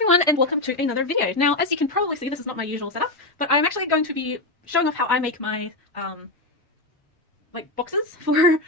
everyone, and welcome to another video. Now, as you can probably see, this is not my usual setup, but I'm actually going to be showing off how I make my like boxes for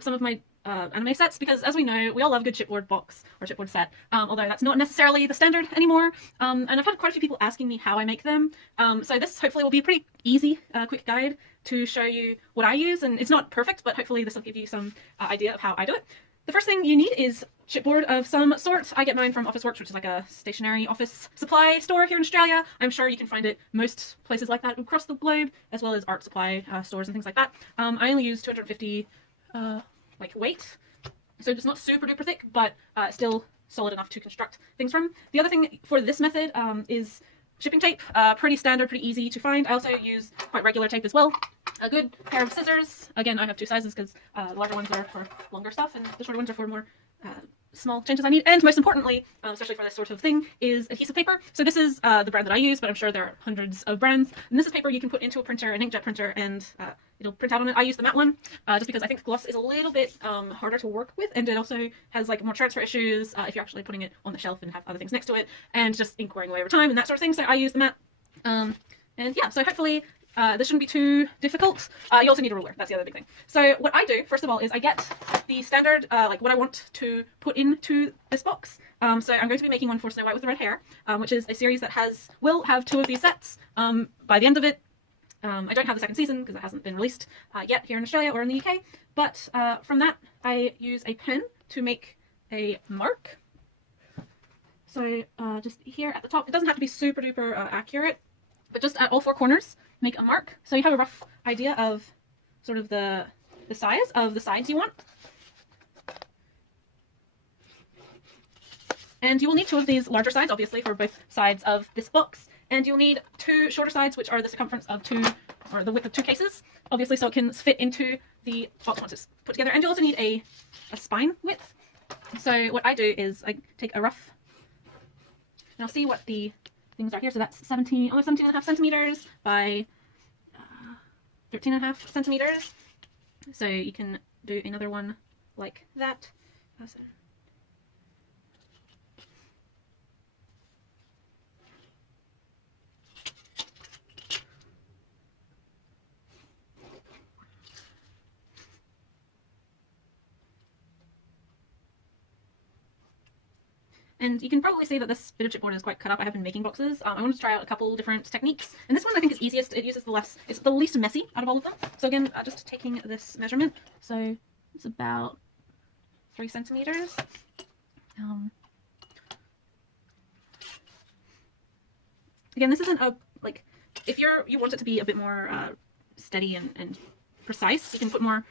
some of my anime sets, because as we know, we all love a good chipboard box or chipboard set, although that's not necessarily the standard anymore. And I've had quite a few people asking me how I make them, so this hopefully will be a pretty easy, quick guide to show you what I use, and it's not perfect, but hopefully this will give you some idea of how I do it. The first thing you need is chipboard of some sort. I get mine from Officeworks, which is like a stationary office supply store here in Australia. I'm sure you can find it most places like that across the globe, as well as art supply stores and things like that. I only use 250 like weight, so it's not super duper thick, but still solid enough to construct things from. The other thing for this method is shipping tape. Pretty standard, pretty easy to find. I also use quite regular tape as well. A good pair of scissors. Again, I have two sizes because the larger ones are for longer stuff and the shorter ones are for more small changes I need. And most importantly, especially for this sort of thing, is adhesive paper. So this is the brand that I use, but I'm sure there are hundreds of brands. And this is paper you can put into a printer, an inkjet printer, and it'll print out on it. I use the matte one just because I think gloss is a little bit harder to work with, and it also has like more transfer issues if you're actually putting it on the shelf and have other things next to it, and just ink wearing away over time and that sort of thing. So I use the matte. And yeah, so hopefully this shouldn't be too difficult. You also need a ruler. That's the other big thing. So what I do, first of all, is I get the standard, like what I want to put into this box. So I'm going to be making one for Snow White with the Red Hair, which is a series that will have 2 of these sets. By the end of it, I don't have the second season because it hasn't been released yet here in Australia or in the UK. But from that, I use a pen to make a mark. So just here at the top, it doesn't have to be super duper accurate, but just at all 4 corners, make a mark, so you have a rough idea of sort of the size of the sides you want. And you will need 2 of these larger sides, obviously, for both sides of this box. And you'll need 2 shorter sides, which are the circumference of 2, or the width of 2 cases, obviously, so it can fit into the box once it's put together. And you'll also need a spine width. So what I do is I take a rough, and I'll see what the things are here. So that's 17.5 centimeters by 13.5 centimeters. So you can do another one like that. And you can probably see that this bit of chipboard is quite cut up. I have been making boxes. I wanted to try out a couple different techniques, and this one I think is easiest. It uses it's the least messy out of all of them. So again, just taking this measurement, so it's about 3 centimeters. Again, this isn't a, like, if you want it to be a bit more steady and precise, you can put more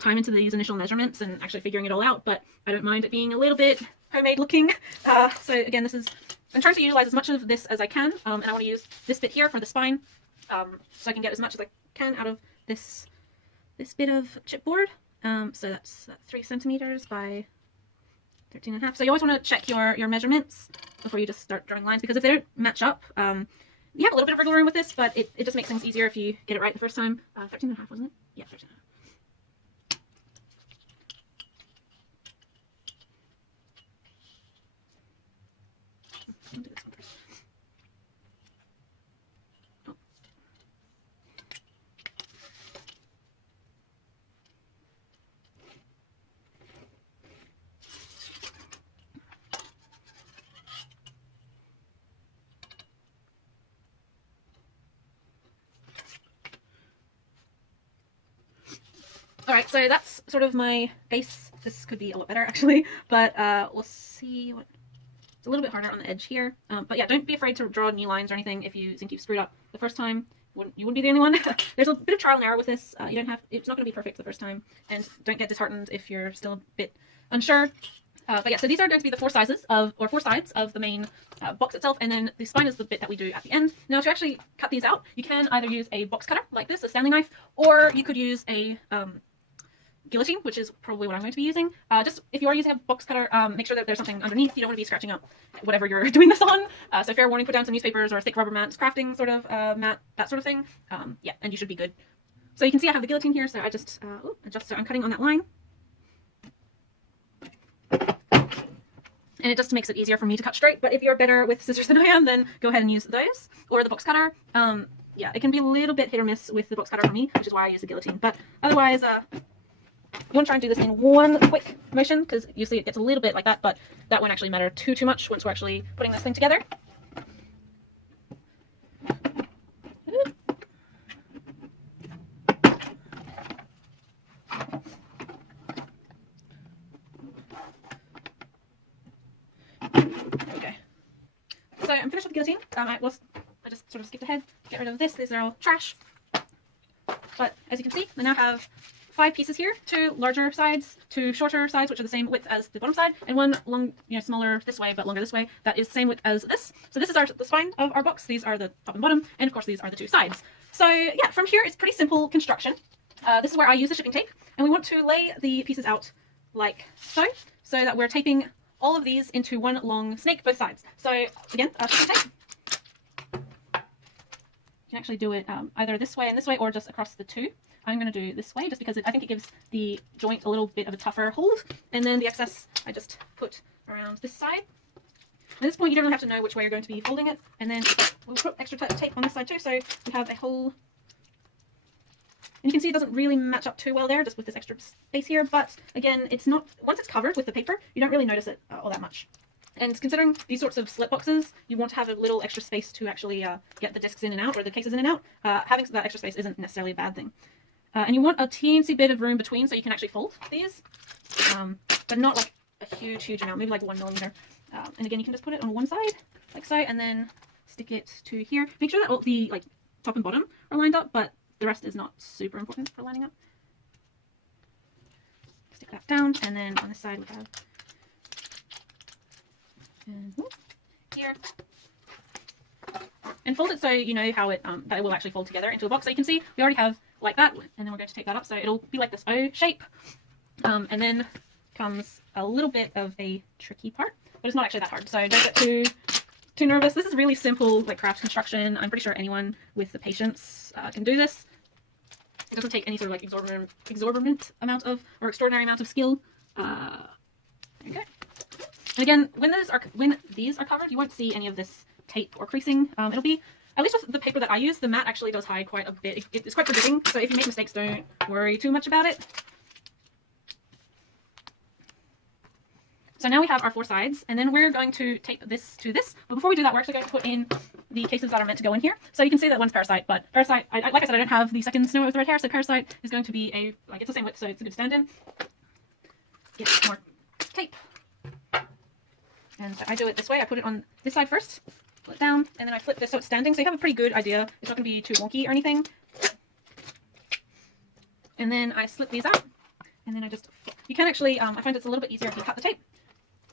time into these initial measurements and actually figuring it all out, but I don't mind it being a little bit homemade looking. So again, I'm trying to utilize as much of this as I can, and I want to use this bit here for the spine, so I can get as much as I can out of this bit of chipboard. So that's 3 centimeters by 13.5. So you always want to check your measurements before you just start drawing lines, because if they don't match up, you have a little bit of wiggle room with this, but it just makes things easier if you get it right the first time. 13.5, wasn't it? Yeah, 13.5. I'll do this one first. Oh. Alright, so that's sort of my base. This could be a lot better actually, but we'll see what. It's a little bit harder on the edge here, but yeah, don't be afraid to draw new lines or anything if you think you've screwed up the first time. You wouldn't be the only one. There's a bit of trial and error with this. It's not going to be perfect the first time, and don't get disheartened if you're still a bit unsure. But yeah, so these are going to be the 4 sides of the main box itself, and then the spine is the bit that we do at the end. Now, to actually cut these out, you can either use a box cutter like this, a Stanley knife, or you could use a guillotine, which is probably what I'm going to be using. Just if you are using a box cutter, make sure that there's something underneath. You don't want to be scratching up whatever you're doing this on. So fair warning, put down some newspapers or thick rubber mats, crafting sort of mat, that sort of thing. Yeah, and you should be good. So you can see I have the guillotine here, so I just adjust, so I'm cutting on that line. and it just makes it easier for me to cut straight. But if you're better with scissors than I am, then go ahead and use those, or the box cutter. Yeah, it can be a little bit hit or miss with the box cutter for me, which is why I use the guillotine. But otherwise, you want to try and do this in one quick motion, because usually it gets a little bit like that, but that won't actually matter too much once we're actually putting this thing together. Okay, so I'm finished with the guillotine. I just sort of skipped ahead to get rid of this. These are all trash. But as you can see, I now have 5 pieces here, 2 larger sides, 2 shorter sides, which are the same width as the bottom side, and one long, smaller this way but longer this way, that is the same width as this. So this is the spine of our box. These are the top and bottom, and of course these are the 2 sides. So yeah, from here it's pretty simple construction. This is where I use the shipping tape, and we want to lay the pieces out like so that we're taping all of these into one long snake both sides. So again, shipping tape. You can actually do it either this way and this way, or just across the 2. I'm going to do this way just because I think it gives the joint a little bit of a tougher hold, and then the excess I just put around this side. At this point you don't really have to know which way you're going to be folding it, and then we'll put extra tape on this side too, so we have a whole, and you can see it doesn't really match up too well there just with this extra space here, but again, it's not, once it's covered with the paper you don't really notice it all that much. And considering these sorts of slip boxes, you want to have a little extra space to actually get the discs in and out, or the cases in and out. Having that extra space isn't necessarily a bad thing. And you want a teensy bit of room between so you can actually fold these, but not like a huge amount, maybe like 1 millimeter. And again, you can just put it on one side, like so, and then stick it to here. Make sure that all the top and bottom are lined up, but the rest is not super important for lining up. Stick that down, and then on this side we have here, and fold it so you know how that it will actually fold together into a box. So you can see we already have like that, and then we're going to take that up so it'll be like this O shape, and then comes a little bit of a tricky part, but it's not actually that hard, so don't get too nervous. This is really simple craft construction. I'm pretty sure anyone with the patience can do this. It doesn't take any sort of exorbitant amount of, or extraordinary amount of skill. There you go. And again, when these are covered, you won't see any of this tape or creasing. It'll be, at least with the paper that I use, the mat actually does hide quite a bit. It's quite forgiving, so if you make mistakes, don't worry too much about it. So now we have our 4 sides, and then we're going to tape this to this. But before we do that, we're actually going to put in the cases that are meant to go in here. So you can see that one's Parasite, but Parasite, like I said, I don't have the second Snow White with red hair, so Parasite is going to be it's the same width, so it's a good stand-in. Get more tape. And so I do it this way. I put it on this side first, pull it down, and then I flip this so it's standing. So you have a pretty good idea. It's not going to be too wonky or anything. And then I slip these out, and then you can actually, I find it's a little bit easier if you cut the tape.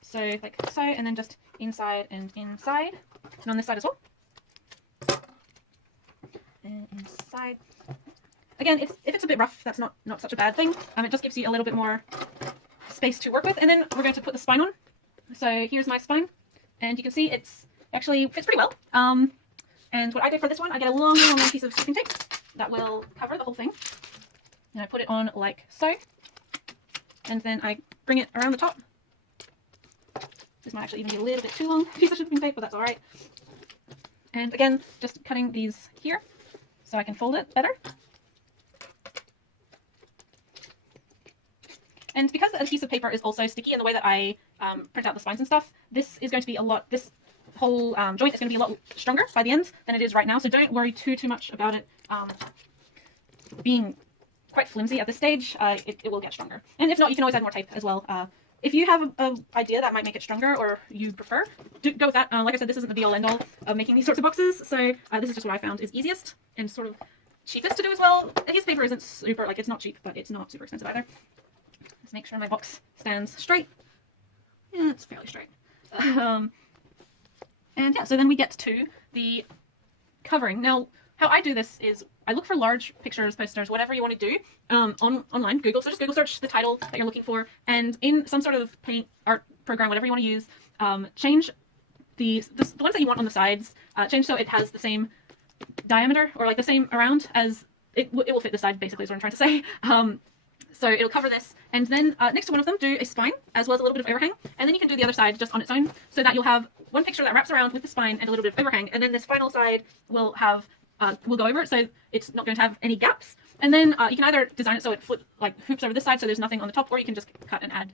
So like so, and then just inside and inside, and on this side as well. And inside. Again, if it's a bit rough, that's not such a bad thing. It just gives you a little bit more space to work with. And then we're going to put the spine on. So here's my spine, and you can see it's actually fits pretty well. And what I did for this one, I get a long piece of shipping tape that will cover the whole thing, and I put it on like so, and then I bring it around the top. This might actually even be a little bit too long piece of shipping tape, but that's all right. And again, just cutting these here so I can fold it better. And because the piece of paper is also sticky in the way that I print out the spines and stuff, this is going to be this whole joint is going to be a lot stronger by the end than it is right now. So don't worry too much about it being quite flimsy at this stage. It will get stronger. And if not, you can always add more tape as well. If you have an idea that might make it stronger, or you prefer, go with that. Like I said, this isn't the be all end all of making these sorts of boxes. So this is just what I found is easiest and sort of cheapest to do as well. Adhesive paper isn't super, it's not cheap, but it's not super expensive either. Let's make sure my box stands straight. Yeah, it's fairly straight. And yeah, so then we get to the covering. Now, how I do this is I look for large pictures, posters, whatever you want to do online, Google. So just Google search the title that you're looking for, and in some sort of paint art program, whatever you want to use, change the ones that you want on the sides, change so it has the same diameter, or like the same around as it will fit the side, basically is what I'm trying to say. So it'll cover this, and then next to one of them do a spine, as well as a little bit of overhang, and then you can do the other side just on its own, so that you'll have one picture that wraps around with the spine and a little bit of overhang, and then this final side will have, will go over it, so it's not going to have any gaps. And then you can either design it so it hoops over this side, so there's nothing on the top, or you can just cut and add.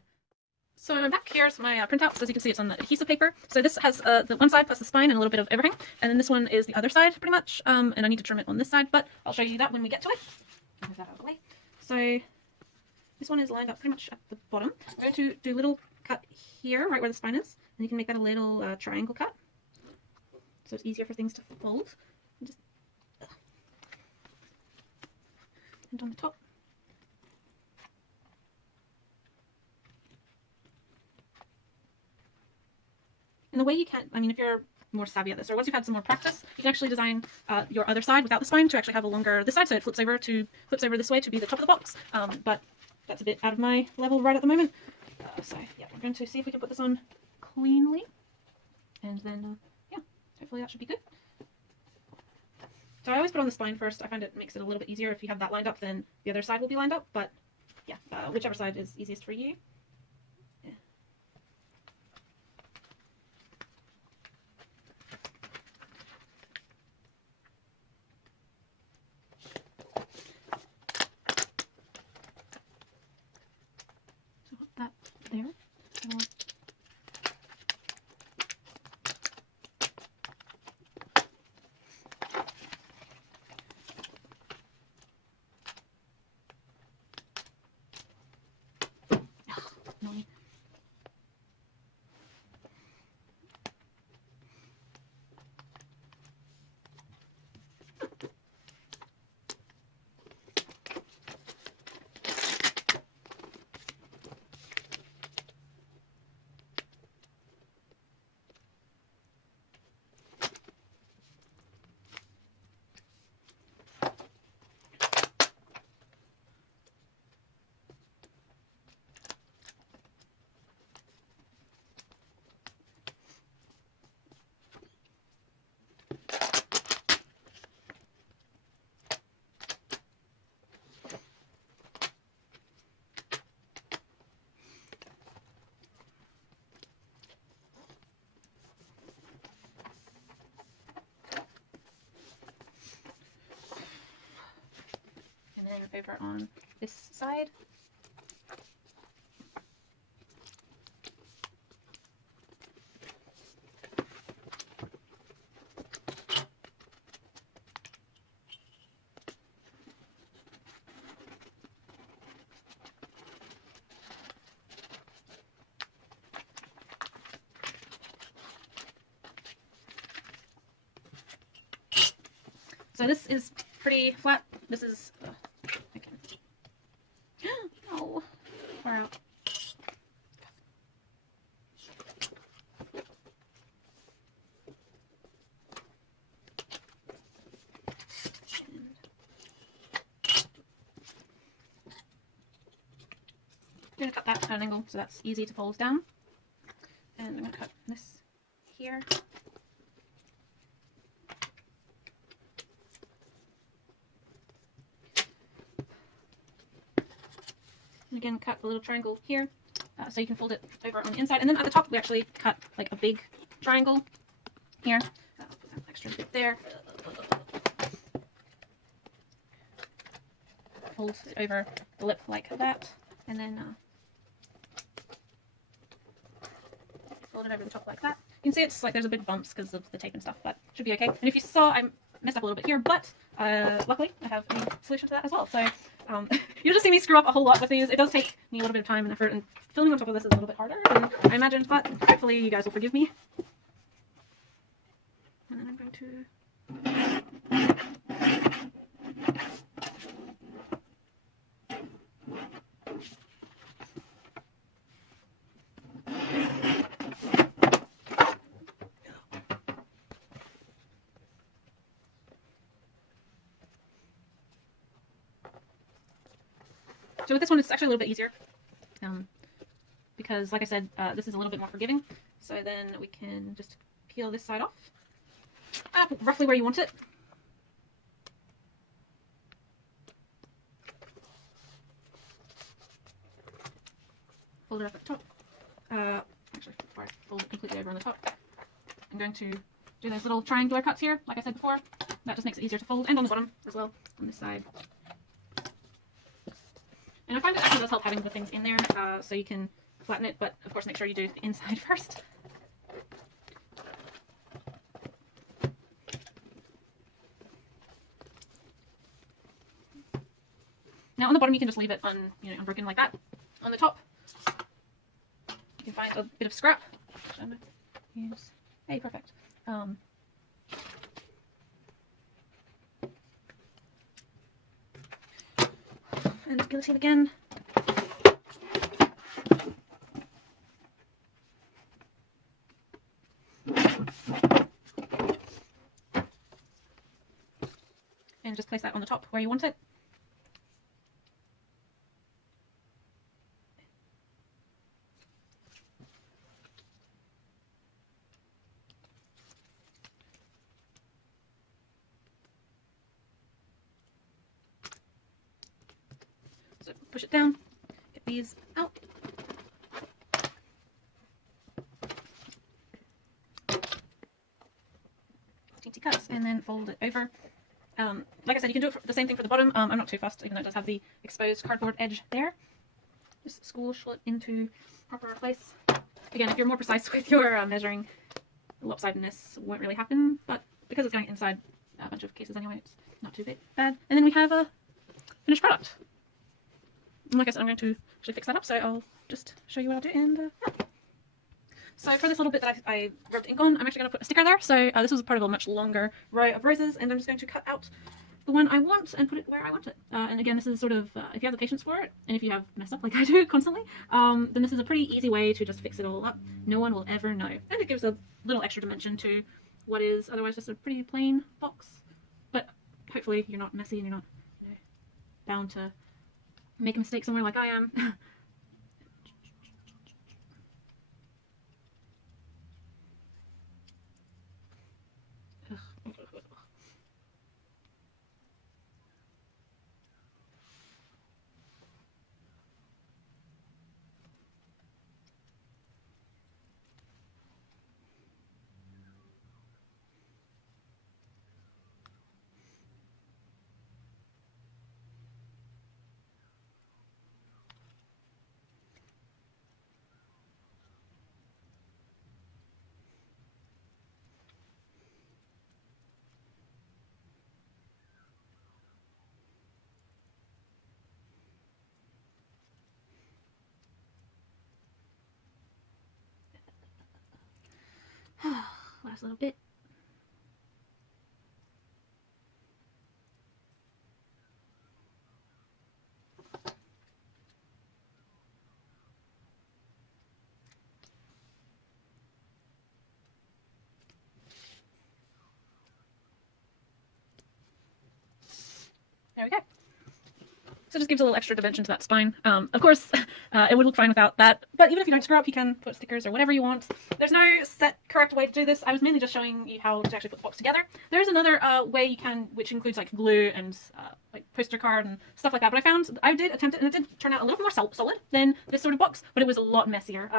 So I'm back. Here's my printout. So as you can see, it's on the adhesive paper. So this has the one side plus the spine and a little bit of overhang, and then this one is the other side pretty much. And I need to trim it on this side, but I'll show you that when we get to it. Move that out of the way. So this one is lined up pretty much at the bottom. I'm going to do a little cut here, right where the spine is, and you can make that a little triangle cut, so it's easier for things to fold. And just and on the top. And the way you can, I mean, if you're more savvy at this, or once you've had some more practice, you can actually design your other side without the spine to actually have a longer this side, so it flips over this way to be the top of the box. But that's a bit out of my level right at the moment. So yeah, we're going to see if we can put this on cleanly, and then yeah, hopefully that should be good. So I always put on the spine first. I find it makes it a little bit easier. If you have that lined up, then the other side will be lined up. But yeah, whichever side is easiest for you. That there. No. Over on this side. So this is pretty flat. This is oh, far out. I'm going to cut that at an angle so that's easy to fold down. And I'm going to cut this here. And again, cut a little triangle here, so you can fold it over on the inside. And then at the top, we actually cut like a big triangle here. Put that extra bit there. Fold it over the lip like that, and then fold it over the top like that. You can see it's like there's a bit bumps because of the tape and stuff, but it should be okay. And if you saw, I messed up a little bit here, but luckily I have a solution to that as well. So you'll just see me screw up a whole lot with these. It does take me a little bit of time and effort, and filming on top of this is a little bit harder than I imagined, but hopefully you guys will forgive me. And then I'm going to So with this one, it's actually a little bit easier, because like I said, this is a little bit more forgiving. So then we can just peel this side off, roughly where you want it. fold it up at the top. Actually, before I fold it completely over on the top, I'm going to do those little triangular cuts here, like I said before. That just makes it easier to fold, and on the bottom as well, on this side. And I find it actually does help having the things in there, so you can flatten it, but of course make sure you do the inside first. Now on the bottom you can just leave it unbroken like that. On the top you can find a bit of scrap. Use. Hey, perfect. And just guillotine again. And just place that on the top where you want it. So push it down, get these out. Teensy cuts, and then fold it over. Like I said, you can do the same thing for the bottom. I'm not too fussed, even though it does have the exposed cardboard edge there. Just squish it into proper place. Again, if you're more precise with your measuring, lopsidedness won't really happen, but because it's going inside a bunch of cases anyway, it's not too bad. And then we have a finished product. And like I said, I'm going to actually fix that up, so I'll just show you what I'll do. And yeah. So for this little bit that I rubbed ink on, I'm actually going to put a sticker there. So this was part of a much longer row of roses, and I'm just going to cut out the one I want and put it where I want it. And again, this is sort of, if you have the patience for it, and if you have messed up like I do constantly, then this is a pretty easy way to just fix it all up. No one will ever know. And it gives a little extra dimension to what is otherwise just a pretty plain box. But hopefully you're not messy and you're not bound to make a mistake somewhere like I am. Last little bit. There we go. So it just gives a little extra dimension to that spine. Of course, it would look fine without that, but even if you don't screw up, you can put stickers or whatever you want. There's no set correct way to do this. I was mainly just showing you how to actually put the box together. There is another way you can, which includes like glue and like poster card and stuff like that, but I did attempt it, and it did turn out a little more solid than this sort of box, but it was a lot messier.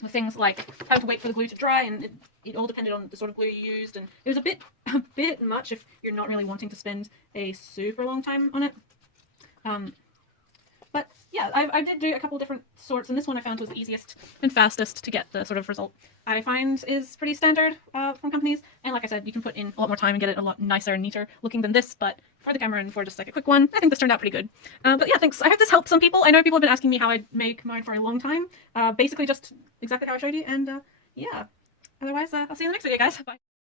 With things like having to wait for the glue to dry, and it all depended on the sort of glue you used, and it was a bit much if you're not really wanting to spend a super long time on it. But yeah, I did do a couple different sorts, and this one I found was the easiest and fastest to get the sort of result I find is pretty standard from companies. And like I said, you can put in a lot more time and get it a lot nicer and neater looking than this, but for the camera and for just like a quick one, I think this turned out pretty good. But yeah, thanks. I hope this helped some people. I know people have been asking me how I make mine for a long time. Basically just exactly how I showed you, and yeah. Otherwise, I'll see you in the next video, guys. Bye.